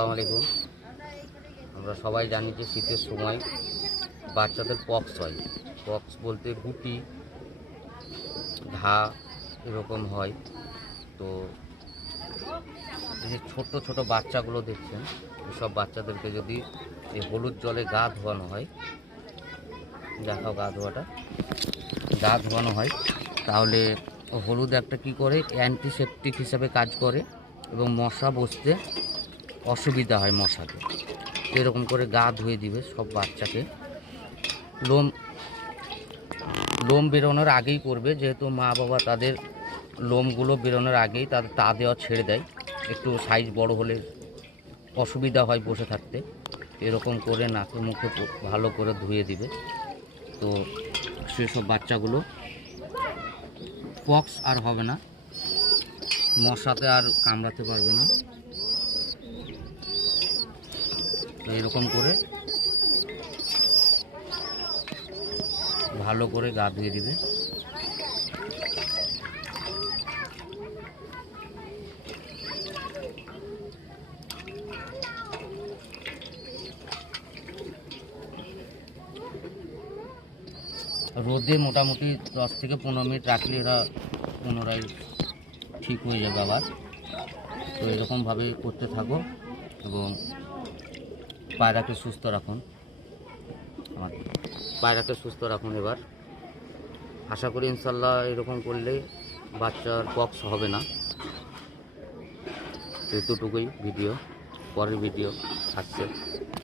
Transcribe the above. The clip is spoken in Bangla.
আসসালামু আলাইকুম। আমরা সবাই জানি যে শীতের সময় বাচ্চাদের পক্স হয়। পক্স বলতে গুটি, ঘা এরকম হয়। তো এই যে ছোট ছোট বাচ্চাগুলো দেখছেন, এসব বাচ্চাদেরকে যদি এই হলুদ জলে গা ধোয়ানো হয়, দেখাও গা ধোয়ানো হয়, তাহলে হলুদ একটা কি করে অ্যান্টিসেপটিক হিসাবে কাজ করে এবং মশা বসতে অসুবিধা হয় মশাকে। তো এরকম করে গা ধুয়ে দিবে সব বাচ্চাকে। লোম লোম বেরোনোর আগেই করবে, যেহেতু মা বাবা তাদের লোমগুলো বেরোনোর আগেই তাদের তা দেওয়া ছেড়ে দেয়। একটু সাইজ বড় হলে অসুবিধা হয় বসে থাকতে। এরকম করে নাকে মুখে ভালো করে ধুয়ে দিবে। তো সেসব বাচ্চাগুলো পক্স আর হবে না, মশাতে আর কামড়াতে পারবে না। তো এরকম করে ভালো করে গা ধুয়ে দিবে। রোদে মোটামুটি 10 থেকে 15 মিনিট রাখলে এরা পুনরায় ঠিক হয়ে যাবে আবার। তো এরকমভাবে করতে থাকো এবং পায়রাকে সুস্থ রাখুন। আমার পায়রাকে সুস্থ রাখুন। এবার আশা করি ইনশাল্লাহ এরকম করলে বাচ্চার পক্স হবে না। এতটুকুই ভিডিও, পরের ভিডিও আসছে।